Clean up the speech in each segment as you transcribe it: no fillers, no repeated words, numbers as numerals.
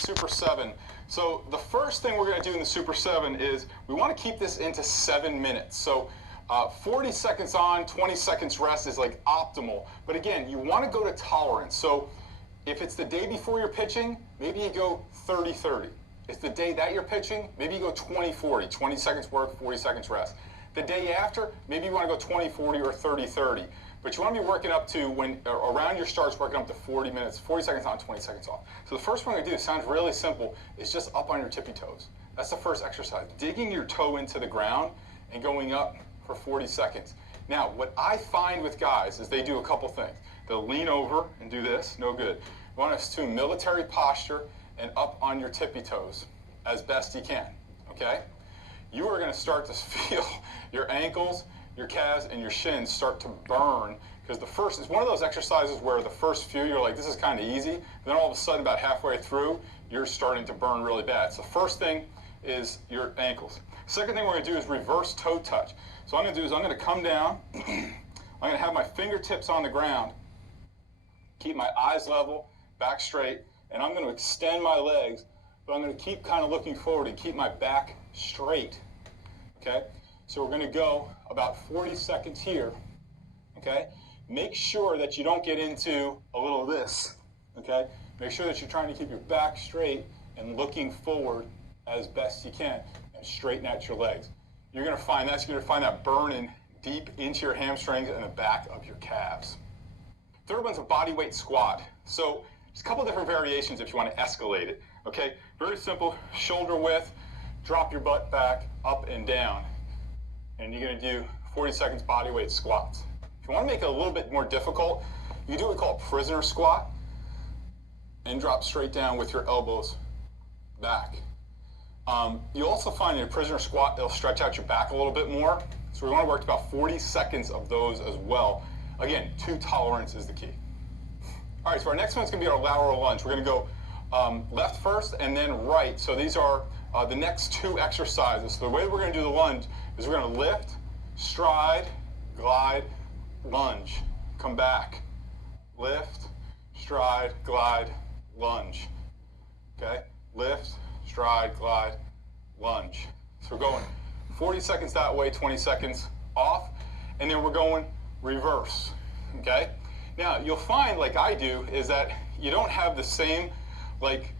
Super 7. So the first thing we're going to do in the Super 7 is we want to keep this into 7 minutes. So 40 seconds on, 20 seconds rest is like optimal. But again, you want to go to tolerance. So if it's the day before you're pitching, maybe you go 30-30. If the day that you're pitching, maybe you go 20-40, 20 seconds work, 40 seconds rest. The day after, maybe you want to go 20-40 or 30-30. But you want to be working up to, around your starts, working up to 40 minutes, 40 seconds on, 20 seconds off. So the first one we're going to do, sounds really simple, is just up on your tippy toes. That's the first exercise. Digging your toe into the ground and going up for 40 seconds. Now, what I find with guys is they do a couple things. They'll lean over and do this, no good. You want to assume military posture and up on your tippy toes as best you can, okay? You are going to start to feel your ankles, your calves, and your shins start to burn, because it's one of those exercises where the first few you're like, this is kind of easy, then all of a sudden about halfway through you're starting to burn really bad. So the first thing is your ankles. Second thing we're going to do is reverse toe touch. So what I'm going to do is I'm going to come down, I'm going to have my fingertips on the ground, keep my eyes level, back straight, and I'm going to extend my legs, but I'm going to keep kind of looking forward and keep my back straight, okay? So we're going to go about 40 seconds here, okay? Make sure that you don't get into a little of this, okay? Make sure that you're trying to keep your back straight and looking forward as best you can and straighten out your legs. You're going to find that burning deep into your hamstrings and the back of your calves. Third one's a body weight squat. So there's a couple different variations if you want to escalate it, okay? Very simple, shoulder width, drop your butt back, up and down. And you're going to do 40 seconds body weight squats. If you want to make it a little bit more difficult, you do what we call a prisoner squat and drop straight down with your elbows back. You'll also find in a prisoner squat, it'll stretch out your back a little bit more. So we want to work about 40 seconds of those as well. Again, tolerance is the key. All right, so our next one's going to be our lateral lunge. We're going to go left first and then right. So these are the next two exercises. So the way we're going to do the lunge is we're going to lift, stride, glide, lunge. Come back. Lift, stride, glide, lunge. Okay? Lift, stride, glide, lunge. So we're going 40 seconds that way, 20 seconds off, and then we're going reverse. Okay? Now, you'll find, like I do, is that you don't have the same, like,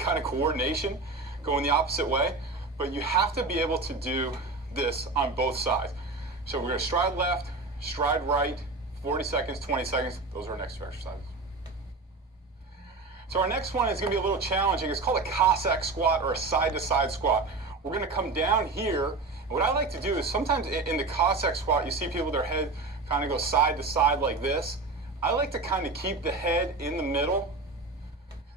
kind of coordination going the opposite way, but you have to be able to do this on both sides. So we're going to stride left, stride right, 40 seconds, 20 seconds. Those are our next two exercises. So our next one is going to be a little challenging. It's called a Cossack squat or a side-to-side squat. We're going to come down here. And what I like to do is sometimes in the Cossack squat, you see people, their head kind of go side to side like this. I like to kind of keep the head in the middle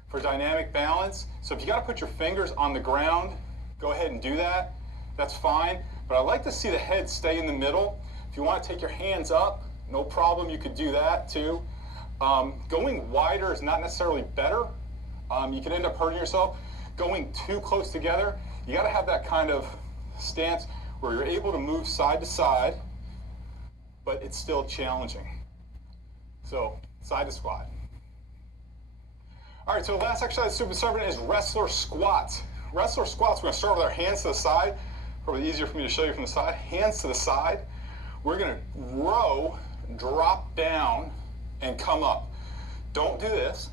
for dynamic balance. So if you got to put your fingers on the ground, go ahead and do that. That's fine. But I like to see the head stay in the middle. If you want to take your hands up, no problem. You could do that too. Going wider is not necessarily better. You can end up hurting yourself. Going too close together, you got to have that kind of stance where you're able to move side to side, but it's still challenging. So side to squat. All right, so the last exercise, Super 7, is wrestler squats. Wrestler squats, we're going to start with our hands to the side. Probably easier for me to show you from the side. Hands to the side. We're going to row, drop down, and come up. Don't do this.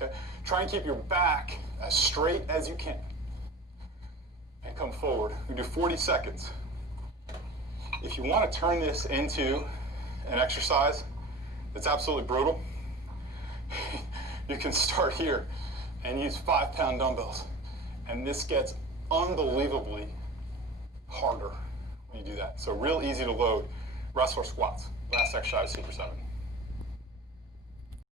Okay? Try and keep your back as straight as you can. And come forward. We do 40 seconds. If you want to turn this into an exercise that's absolutely brutal, you can start here and use 5-pound dumbbells. And this gets unbelievably harder when you do that. So real easy to load. Wrestler squats. Last exercise, Super 7.